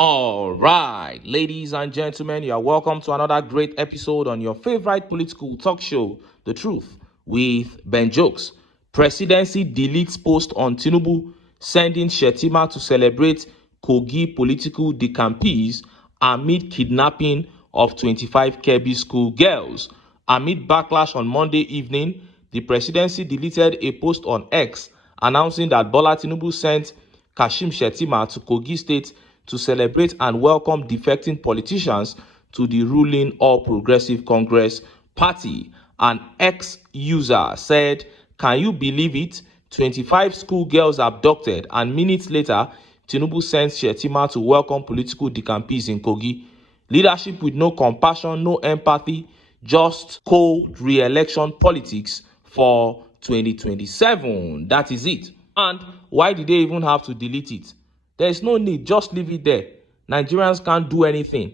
All right, ladies and gentlemen, you are welcome to another great episode on your favorite political talk show, The Truth, with Ben Jokes. Presidency deletes post on Tinubu, sending Shettima to celebrate Kogi political decampees amid kidnapping of 25 Kebbi school girls. Amid backlash on Monday evening, the presidency deleted a post on X announcing that Bala Tinubu sent Kashim Shettima to Kogi State to celebrate and welcome defecting politicians to the ruling All Progressive Congress party. An ex-user said, "Can you believe it? 25 schoolgirls abducted, and minutes later, Tinubu sends Shettima to welcome political decampees in Kogi. Leadership with no compassion, no empathy, just cold re-election politics for 2027. That is it." And why did they even have to delete it? There is no need, just leave it there. Nigerians can't do anything.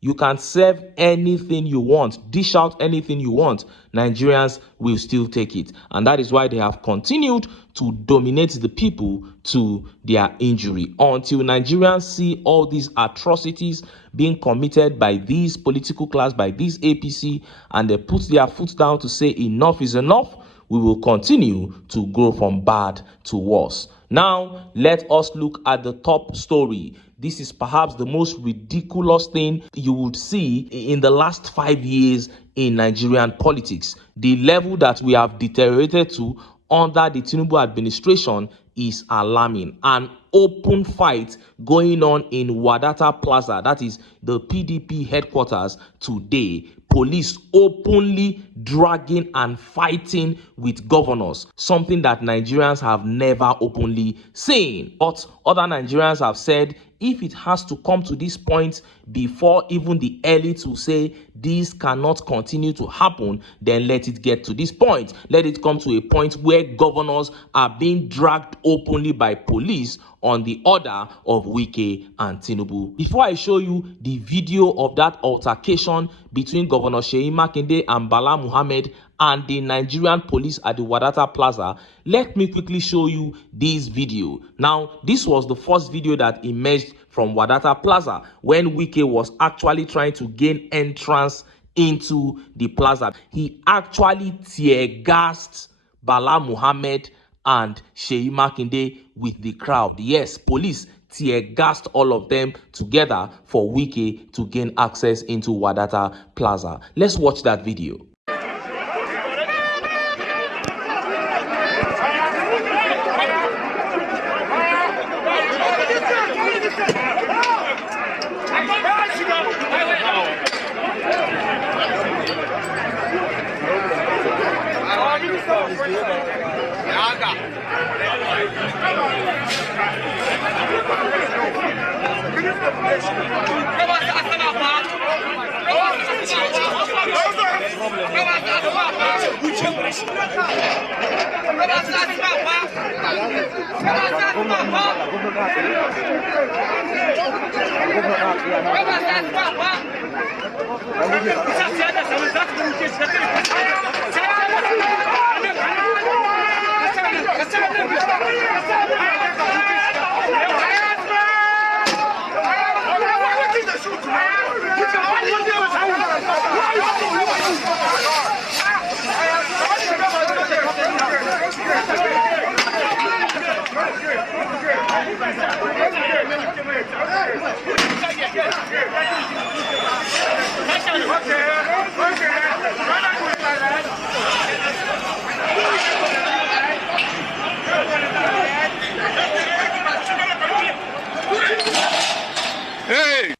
You can serve anything you want, dish out anything you want. Nigerians will still take it. And that is why they have continued to dominate the people to their injury. Until Nigerians see all these atrocities being committed by these political class, by this APC, and they put their foot down to say enough is enough, we will continue to go from bad to worse. Now, let us look at the top story. This is perhaps the most ridiculous thing you would see in the last 5 years in Nigerian politics. The level that we have deteriorated to under the Tinubu administration is alarming. An open fight going on in Wadata Plaza, that is the PDP headquarters today. Police openly dragging and fighting with governors, something that Nigerians have never openly seen. But other Nigerians have said if it has to come to this point before even the elites will say this cannot continue to happen, then let it get to this point. Let it come to a point where governors are being dragged openly by police on the order of WIKE and Tinubu. Before I show you the video of that altercation between Governor MAKINDE and Bala Muhammad and the Nigerian police at the Wadata Plaza, let me quickly show you this video. Now, this was the first video that emerged from Wadata Plaza when WIKE was actually trying to gain entrance into the plaza. He actually tear-gassed Bala Muhammad and MAKINDE with the crowd. Yes, police tear-gassed all of them together for WIKE to gain access into Wadata Plaza. Let's watch that video.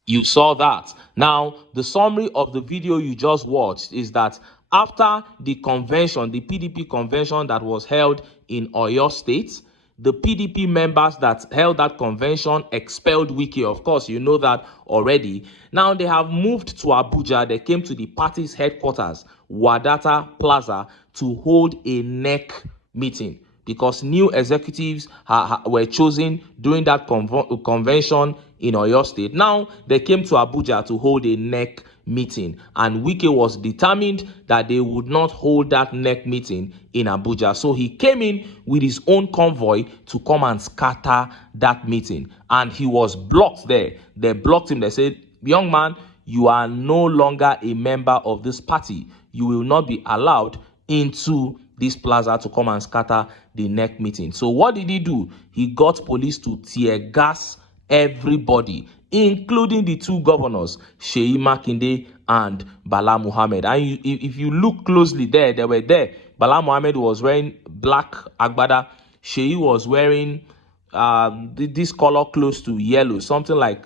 You saw that. Now, the summary of the video you just watched is that after the convention, the PDP convention that was held in Oyo State, the PDP members that held that convention expelled WIKE. Of course, you know that already. Now they have moved to Abuja. They came to the party's headquarters, Wadata Plaza, to hold a NEC meeting because new executives were chosen during that convention in Oyo State. Now they came to Abuja to hold a NEC meeting, and WIKE was determined that they would not hold that NEC meeting in Abuja. So he came in with his own convoy to come and scatter that meeting, and he was blocked there. They blocked him. They said, young man, you are no longer a member of this party. You will not be allowed into this plaza to come and scatter the NEC meeting. So what did he do? He got police to tear gas everybody, including the two governors, MAKINDE and Bala Muhammad. And if you look closely there, they were there. Bala Muhammad was wearing black agbada. Sheyi was wearing this color close to yellow, something like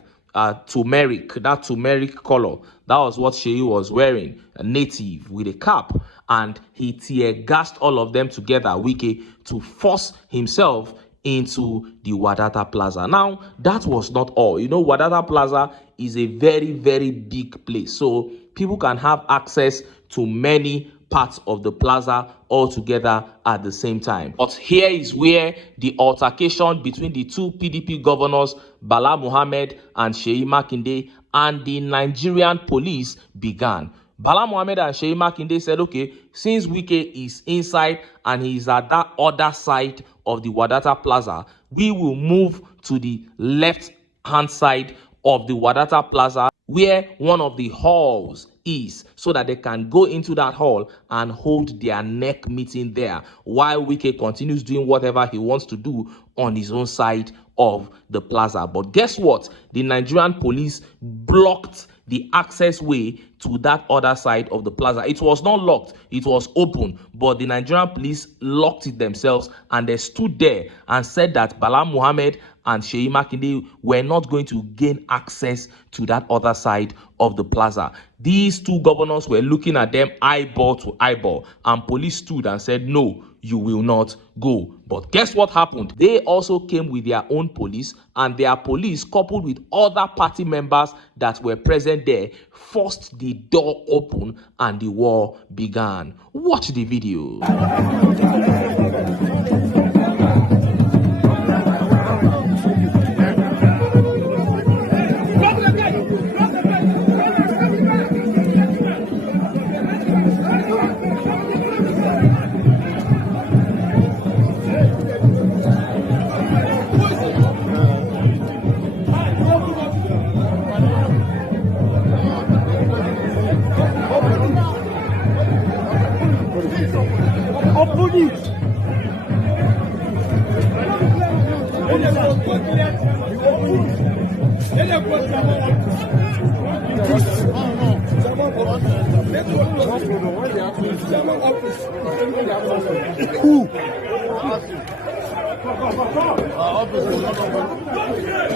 turmeric, that turmeric color. That was what Sheyi was wearing, a native with a cap, and he tear gassed all of them together, WIKE, to force himself into the Wadata Plaza. Now, that was not all. You know, Wadata Plaza is a very, very big place, so people can have access to many parts of the plaza all together at the same time. But here is where the altercation between the two PDP governors, Bala Muhammad and MAKINDE, and the Nigerian police began. Bala Muhammad and MAKINDE said, okay, since WIKE is inside and he is at that other side of the Wadata Plaza, we will move to the left-hand side of the Wadata Plaza, where one of the halls is, so that they can go into that hall and hold their NEC meeting there, while WIKE continues doing whatever he wants to do on his own side of the plaza. But guess what? The Nigerian police blocked the access way to that other side of the plaza. It was not locked, it was open, but the Nigerian police locked it themselves, and they stood there and said that Bala Muhammad and MAKINDE were not going to gain access to that other side of the plaza. These two governors were looking at them eyeball to eyeball, and police stood and said, no, you will not go. But guess what happened? They also came with their own police, and their police, coupled with other party members that were present there, forced the door open and the war began. Watch the video.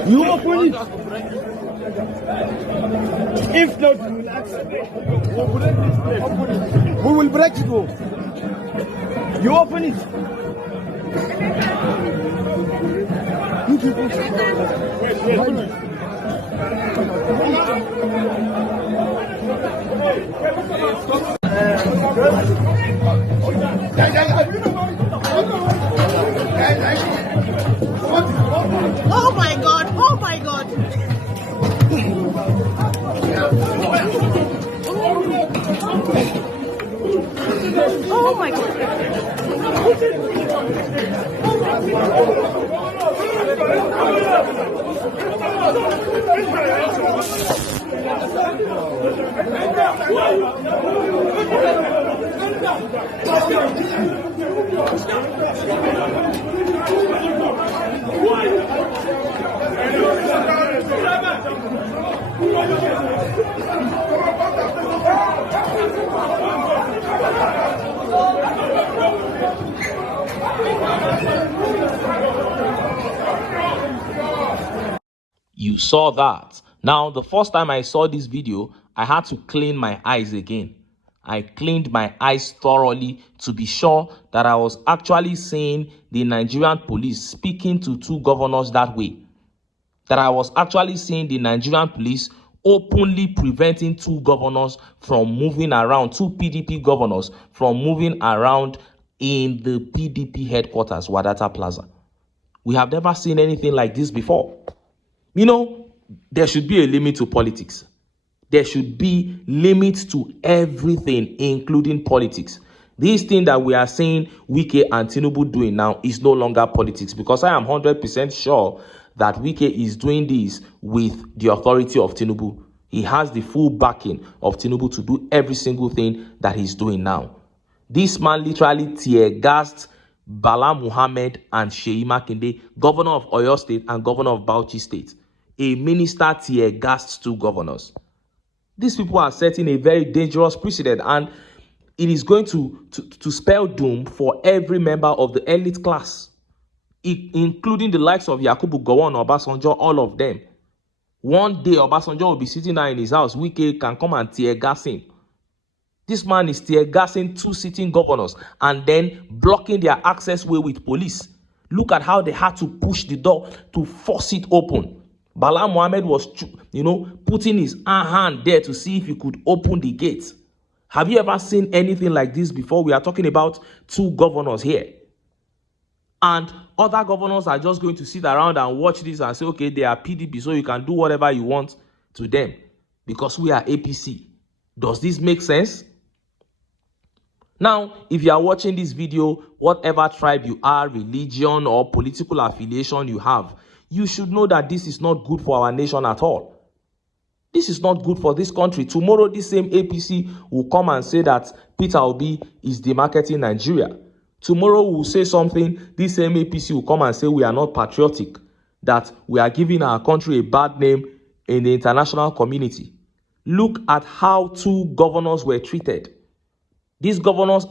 You open it. If not, we will accept it. We will break it. You open it. Oh my God! Oh my God! Oh my God! You saw that. Now, the first time I saw this video, I had to clean my eyes again. I cleaned my eyes thoroughly to be sure that I was actually seeing the Nigerian police speaking to two governors that way. That I was actually seeing the Nigerian police openly preventing two governors from moving around, two PDP governors from moving around in the PDP headquarters, Wadata Plaza. We have never seen anything like this before. You know, there should be a limit to politics. There should be limits to everything, including politics. This thing that we are seeing WIKE and Tinubu doing now is no longer politics, because I am 100% sure that WIKE is doing this with the authority of Tinubu. He has the full backing of Tinubu to do every single thing that he's doing now. This man literally tear-gassed Bala Muhammad and Sheyi Makinde, governor of Oyo State and governor of Bauchi State. A minister tear-gassed two governors. These people are setting a very dangerous precedent, and it is going to spell doom for every member of the elite class, including the likes of Yakubu Gowon, Obasanjo, all of them. One day, Obasanjo will be sitting there in his house. WIKE can come and tear-gas him. This man is tear-gassing two sitting governors and then blocking their access way with police. Look at how they had to push the door to force it open. Bala Muhammad was, putting his hand there to see if he could open the gate. Have you ever seen anything like this before? We are talking about two governors here. And other governors are just going to sit around and watch this and say, okay, they are PDP, so you can do whatever you want to them because we are APC. Does this make sense? Now, if you are watching this video, whatever tribe you are, religion or political affiliation you have, you should know that this is not good for our nation at all. This is not good for this country. Tomorrow, this same APC will come and say that Peter Obi is demarketing Nigeria. Tomorrow, we will say something. This same APC will come and say we are not patriotic, that we are giving our country a bad name in the international community. Look at how two governors were treated. These governors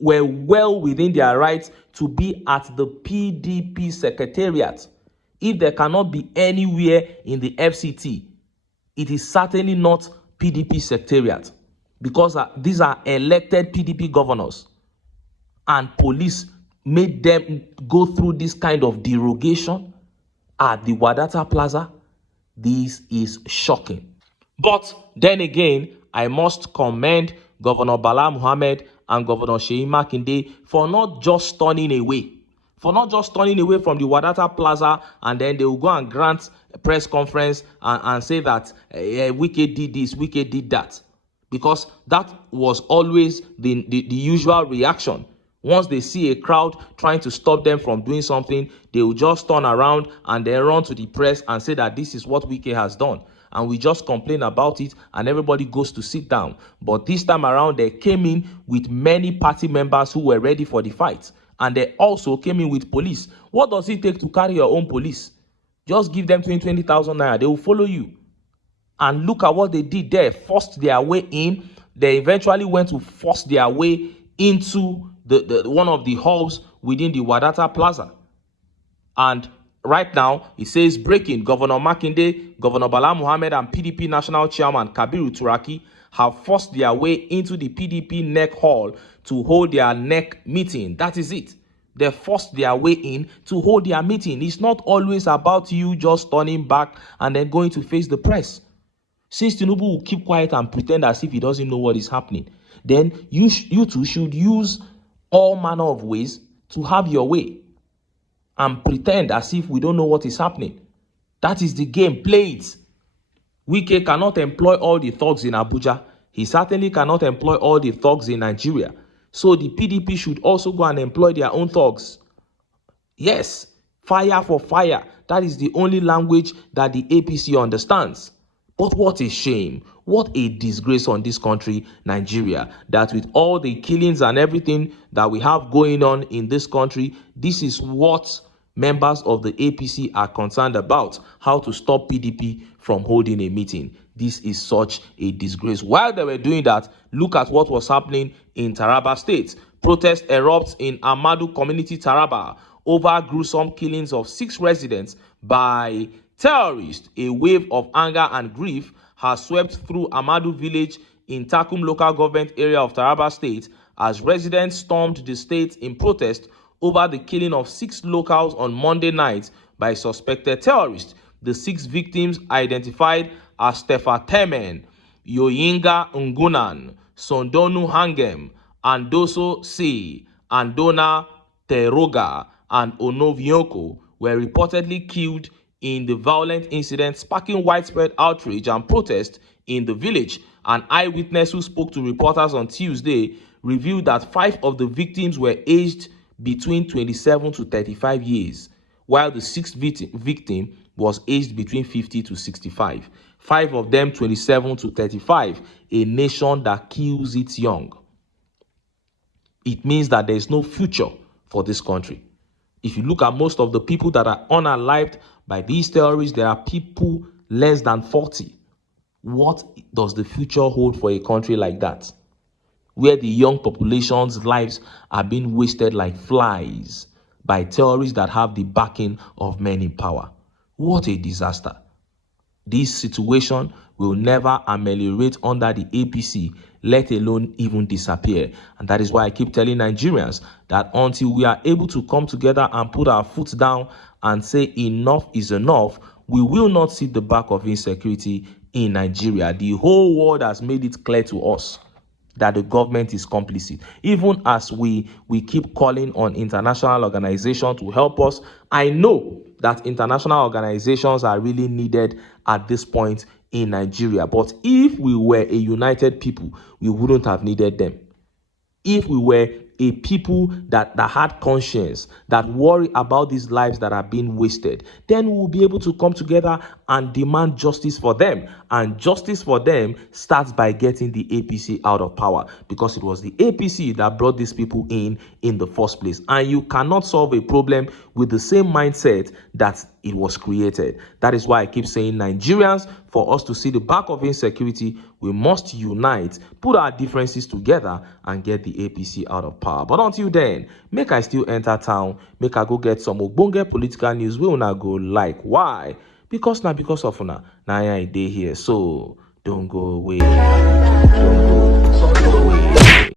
were well within their rights to be at the PDP secretariat. If they cannot be anywhere in the FCT, it is certainly not PDP secretariat, because these are elected PDP governors, and police made them go through this kind of derogation at the Wadata Plaza. This is shocking. But then again, I must commend Governor Bala Muhammad and Governor Sheyi Makinde for not just turning away. For not just turning away from the Wadata Plaza, and then they will go and grant a press conference and say that WIKE did this, WIKE did that. Because that was always the usual reaction. Once they see a crowd trying to stop them from doing something, they will just turn around and then run to the press and say that this is what WIKE has done. And we just complain about it and everybody goes to sit down. But this time around, they came in with many party members who were ready for the fight. And they also came in with police. What does it take to carry your own police? Just give them 20,000 naira. They will follow you. And look at what they did there. Forced their way in. They eventually went to force their way into the one of the halls within the Wadata Plaza. And right now, it says breaking: Governor Makinde, Governor Bala Muhammad, and PDP National Chairman Kabiru Turaki have forced their way into the PDP NEC hall to hold their NEC meeting. That is it. They forced their way in to hold their meeting. It's not always about you just turning back and then going to face the press. Since Tinubu will keep quiet and pretend as if he doesn't know what is happening, then you too should use all manner of ways to have your way and pretend as if we don't know what is happening. That is the game. Play it. WIKE cannot employ all the thugs in Abuja. He certainly cannot employ all the thugs in Nigeria. So the PDP should also go and employ their own thugs. Yes, fire for fire. That is the only language that the APC understands. But what a shame. What a disgrace on this country, Nigeria, that with all the killings and everything that we have going on in this country, this is what members of the APC are concerned about: how to stop PDP from holding a meeting. This is such a disgrace. While they were doing that, look at what was happening in Taraba State. Protest erupts in Amadu Community, Taraba, over gruesome killings of 6 residents by terrorists. A wave of anger and grief has swept through Amadu village in Takum local government area of Taraba State as residents stormed the state in protest over the killing of 6 locals on Monday night by suspected terrorists. The 6 victims, identified as Stefa Temen, Yoyinga Ngunan, Sondonu Hangem, Andoso C, Andona Teroga, and Onovioko, were reportedly killed in the violent incident, sparking widespread outrage and protest in the village. An eyewitness who spoke to reporters on Tuesday revealed that 5 of the victims were aged between 27 to 35 years, while the 6th victim was aged between 50 to 65. 5 of them 27 to 35, a nation that kills its young. It means that there is no future for this country. If you look at most of the people that are unalived by these terrorists, there are people less than 40. What does the future hold for a country like that, where the young population's lives are being wasted like flies by terrorists that have the backing of men in power? What a disaster. This situation will never ameliorate under the APC, let alone even disappear. And that is why I keep telling Nigerians that until we are able to come together and put our foot down and say enough is enough, we will not see the back of insecurity in Nigeria. The whole world has made it clear to us that the government is complicit. Even as we keep calling on international organizations to help us, I know that international organizations are really needed at this point in Nigeria. But if we were a united people, we wouldn't have needed them. If we were a people that had conscience, that worry about these lives that are being wasted, then we will be able to come together and demand justice for them. And justice for them starts by getting the APC out of power, because it was the APC that brought these people in the first place. And you cannot solve a problem with the same mindset that it was created. That is why I keep saying, Nigerians, for us to see the back of insecurity, we must unite, put our differences together, and get the APC out of power. But until then, make I still enter town, make I go get some ogbonge political news. We will not go like. Why? Because now, because of una, now I dey here. So don't go away. Don't go away.